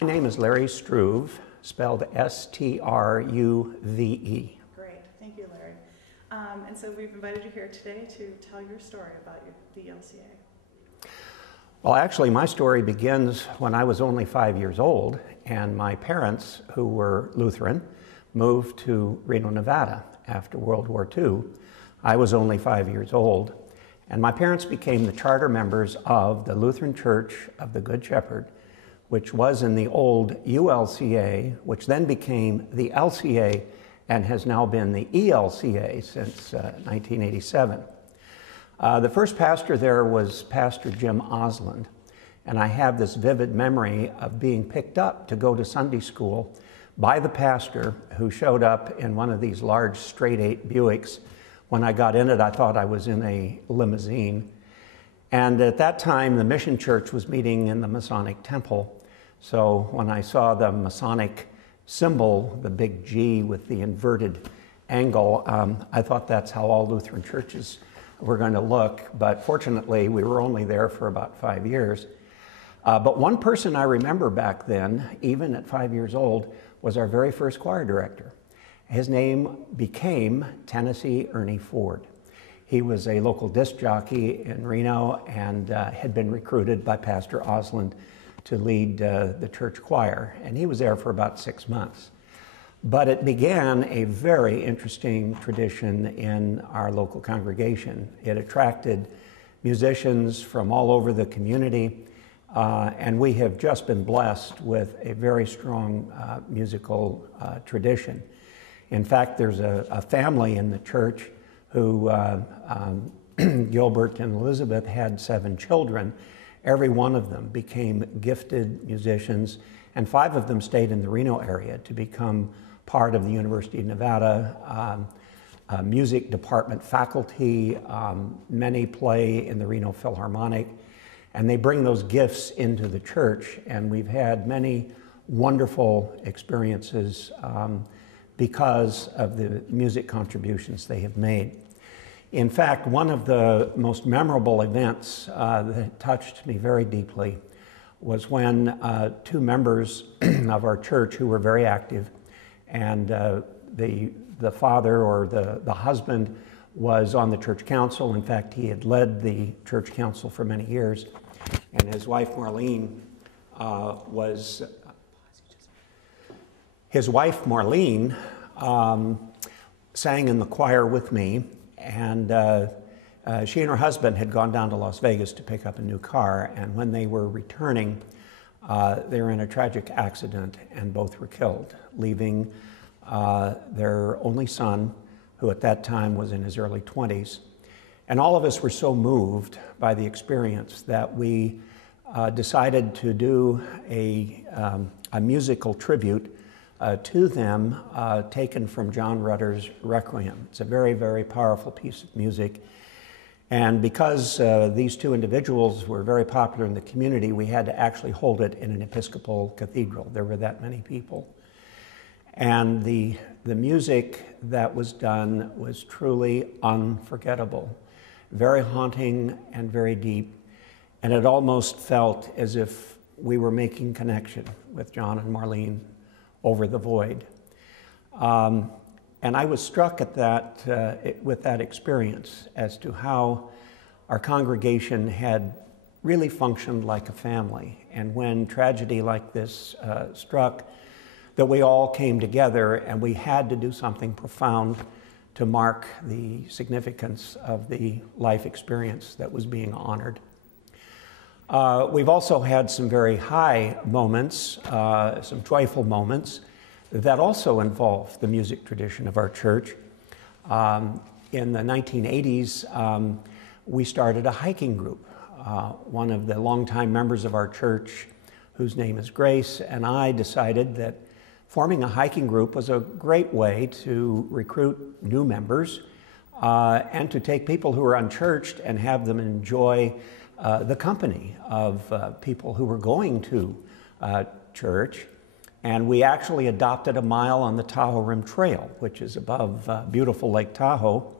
My name is Larry Struve, spelled S-T-R-U-V-E. Great, thank you, Larry. And so we've invited you here today to tell your story about the ELCA. Well, actually, my story begins when I was only 5 years old, and my parents, who were Lutheran, moved to Reno, Nevada after World War II. I was only 5 years old, and my parents became the charter members of the Lutheran Church of the Good Shepherd, which was in the old ULCA, which then became the LCA and has now been the ELCA since 1987. The first pastor there was Pastor Jim Osland, and I have this vivid memory of being picked up to go to Sunday school by the pastor, who showed up in one of these large straight-eight Buicks. When I got in it, I thought I was in a limousine. And at that time, the Mission Church was meeting in the Masonic Temple. So when I saw the Masonic symbol, the big G with the inverted angle, I thought that's how all Lutheran churches were going to look. But fortunately, we were only there for about 5 years. But one person I remember back then, even at 5 years old, was our very first choir director. His name became Tennessee Ernie Ford. He was a local disc jockey in Reno and had been recruited by Pastor Osland to lead the church choir, and he was there for about 6 months. But it began a very interesting tradition in our local congregation. It attracted musicians from all over the community, and we have just been blessed with a very strong musical tradition. In fact, there's a family in the church who, Gilbert and Elizabeth, had 7 children. Every one of them became gifted musicians, and 5 of them stayed in the Reno area to become part of the University of Nevada music department faculty. Many play in the Reno Philharmonic, and they bring those gifts into the church, and we've had many wonderful experiences because of the music contributions they have made. In fact, one of the most memorable events that touched me very deeply was when 2 members of our church who were very active, and the father or the husband was on the church council. In fact, he had led the church council for many years, and his wife Marlene sang in the choir with me. And she and her husband had gone down to Las Vegas to pick up a new car, and when they were returning, they were in a tragic accident and both were killed, leaving their only son, who at that time was in his early 20s. And all of us were so moved by the experience that we decided to do a musical tribute to them, taken from John Rutter's Requiem. It's a very, very powerful piece of music. And because these 2 individuals were very popular in the community, we had to actually hold it in an Episcopal cathedral. There were that many people. And the music that was done was truly unforgettable, very haunting and very deep. And it almost felt as if we were making connection with John and Marlene over the void. And I was struck at that, with that experience as to how our congregation had really functioned like a family. And when tragedy like this struck, that we all came together and we had to do something profound to mark the significance of the life experience that was being honored. We've also had some very high moments, some joyful moments that also involve the music tradition of our church. In the 1980s, we started a hiking group. One of the longtime members of our church, whose name is Grace, and I decided that forming a hiking group was a great way to recruit new members and to take people who are unchurched and have them enjoy the company of people who were going to church. And we actually adopted a mile on the Tahoe Rim Trail, which is above beautiful Lake Tahoe.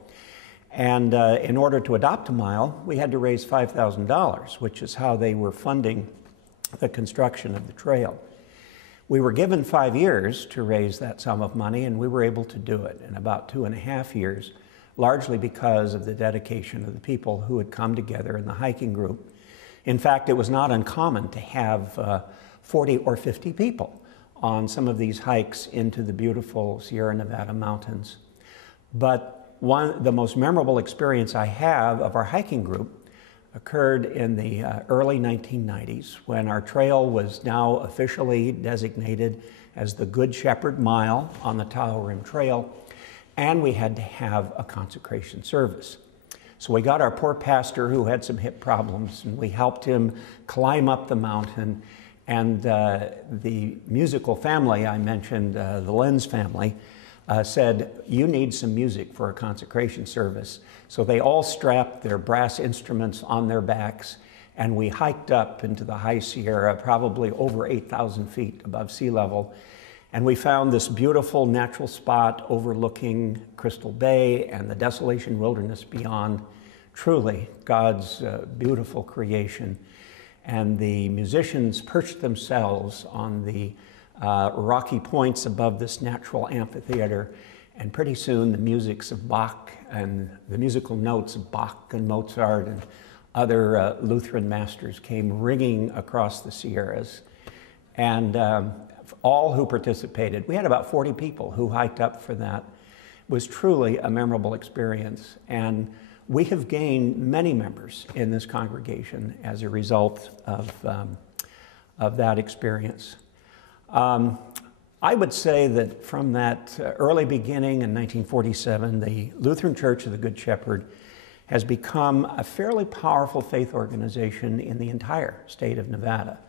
And in order to adopt a mile, we had to raise $5,000, which is how they were funding the construction of the trail. We were given 5 years to raise that sum of money, and we were able to do it in about 2.5 years, largely because of the dedication of the people who had come together in the hiking group. In fact, it was not uncommon to have 40 or 50 people on some of these hikes into the beautiful Sierra Nevada mountains. But the most memorable experience I have of our hiking group occurred in the early 1990s, when our trail was now officially designated as the Good Shepherd Mile on the Tahoe Rim Trail, and we had to have a consecration service. So we got our poor pastor, who had some hip problems, and we helped him climb up the mountain. And the musical family I mentioned, the Lenz family, said, "You need some music for a consecration service." So they all strapped their brass instruments on their backs, and we hiked up into the high Sierra, probably over 8,000 feet above sea level. And we found this beautiful natural spot overlooking Crystal Bay and the desolation wilderness beyond. Truly God's beautiful creation. And the musicians perched themselves on the rocky points above this natural amphitheater. And pretty soon the musics of Bach and the musical notes of Bach and Mozart and other Lutheran masters came ringing across the Sierras. And all who participated, we had about 40 people who hiked up for that. It was truly a memorable experience. And we have gained many members in this congregation as a result of that experience. I would say that from that early beginning in 1947, the Lutheran Church of the Good Shepherd has become a fairly powerful faith organization in the entire state of Nevada.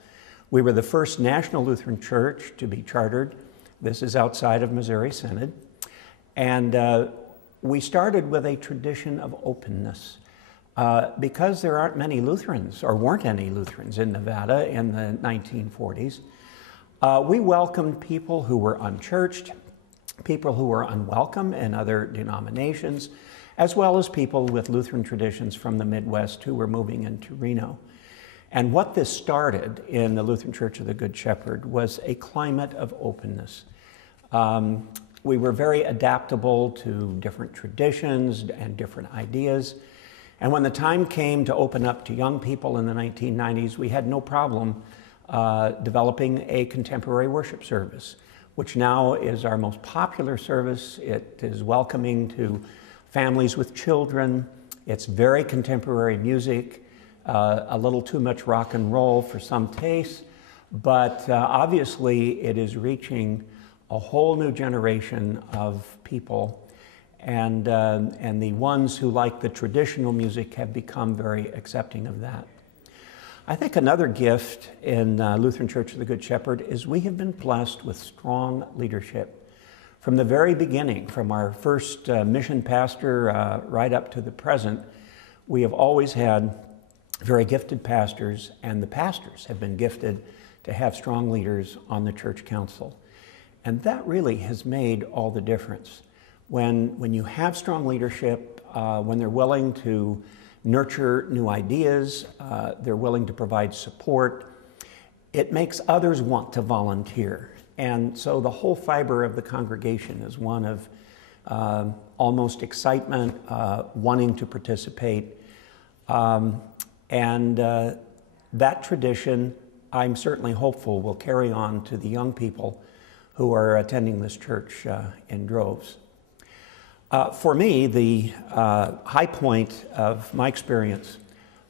We were the first national Lutheran church to be chartered. This is outside of Missouri Synod. And we started with a tradition of openness. Because there aren't many Lutherans, or weren't any Lutherans in Nevada in the 1940s, we welcomed people who were unchurched, people who were unwelcome in other denominations, as well as people with Lutheran traditions from the Midwest who were moving into Reno. And what this started in the Lutheran Church of the Good Shepherd was a climate of openness. We were very adaptable to different traditions and different ideas. And when the time came to open up to young people in the 1990s, we had no problem developing a contemporary worship service, which now is our most popular service. It is welcoming to families with children. It's very contemporary music, a little too much rock and roll for some tastes, but obviously it is reaching a whole new generation of people, and the ones who like the traditional music have become very accepting of that. I think another gift in Lutheran Church of the Good Shepherd is we have been blessed with strong leadership. From the very beginning, from our first mission pastor right up to the present, we have always had very gifted pastors, and the pastors have been gifted to have strong leaders on the church council. And that really has made all the difference. When you have strong leadership, when they're willing to nurture new ideas, they're willing to provide support, it makes others want to volunteer. And so the whole fiber of the congregation is one of almost excitement, wanting to participate. And that tradition, I'm certainly hopeful, will carry on to the young people who are attending this church in droves. For me, the high point of my experience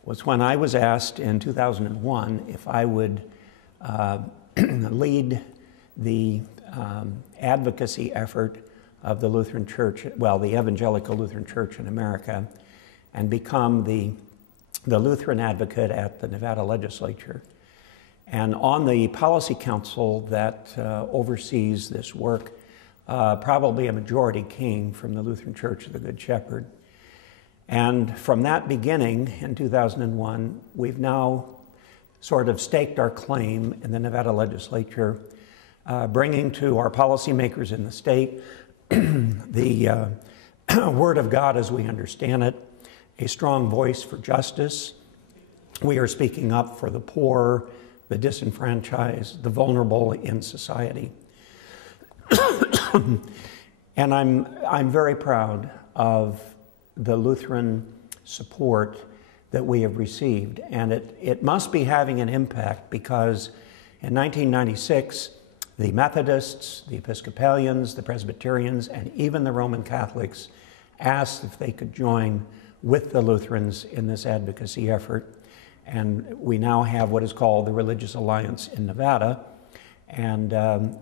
was when I was asked in 2001 if I would lead the advocacy effort of the Lutheran Church, well, the Evangelical Lutheran Church in America, and become the Lutheran advocate at the Nevada legislature. And on the policy council that oversees this work, probably a majority came from the Lutheran Church of the Good Shepherd. And from that beginning in 2001, we've now sort of staked our claim in the Nevada legislature, bringing to our policymakers in the state the Word of God as we understand it, a strong voice for justice. We are speaking up for the poor, the disenfranchised, the vulnerable in society. And I'm very proud of the Lutheran support that we have received. And it must be having an impact, because in 1996, the Methodists, the Episcopalians, the Presbyterians, and even the Roman Catholics asked if they could join with the Lutherans in this advocacy effort. And we now have what is called the Religious Alliance in Nevada. And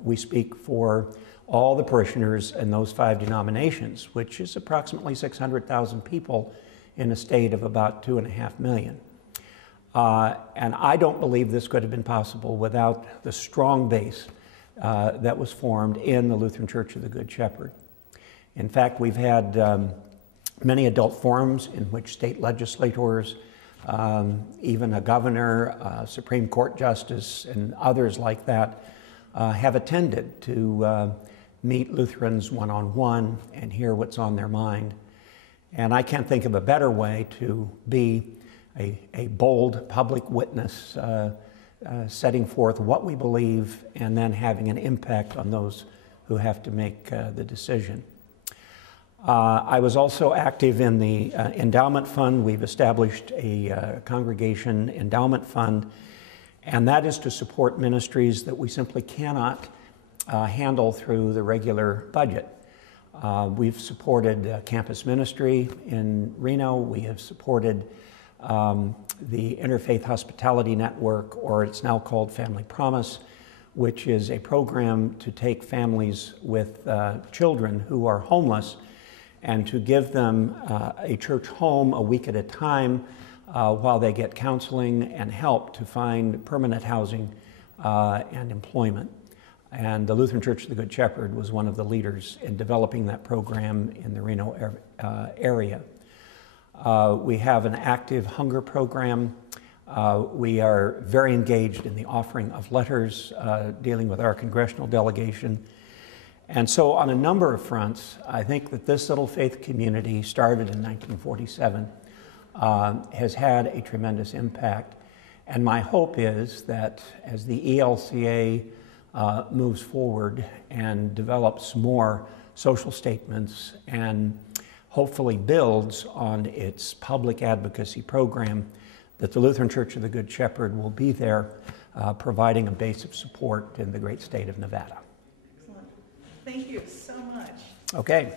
we speak for all the parishioners in those 5 denominations, which is approximately 600,000 people in a state of about 2.5 million. And I don't believe this could have been possible without the strong base that was formed in the Lutheran Church of the Good Shepherd. In fact, we've had many adult forums in which state legislators, even a governor, a Supreme Court justice, and others like that have attended to meet Lutherans one-on-one and hear what's on their mind. And I can't think of a better way to be a bold public witness, setting forth what we believe and then having an impact on those who have to make the decision. I was also active in the Endowment Fund. We've established a congregation endowment fund, and that is to support ministries that we simply cannot handle through the regular budget. We've supported campus ministry in Reno. We have supported the Interfaith Hospitality Network, or it's now called Family Promise, which is a program to take families with children who are homeless and to give them a church home a week at a time while they get counseling and help to find permanent housing and employment. And the Lutheran Church of the Good Shepherd was one of the leaders in developing that program in the Reno area. We have an active hunger program. We are very engaged in the offering of letters dealing with our congressional delegation. And so on a number of fronts, I think that this little faith community, started in 1947, has had a tremendous impact. And my hope is that as the ELCA moves forward and develops more social statements and hopefully builds on its public advocacy program, that the Lutheran Church of the Good Shepherd will be there providing a base of support in the great state of Nevada. Excellent. Thank you so much. Okay.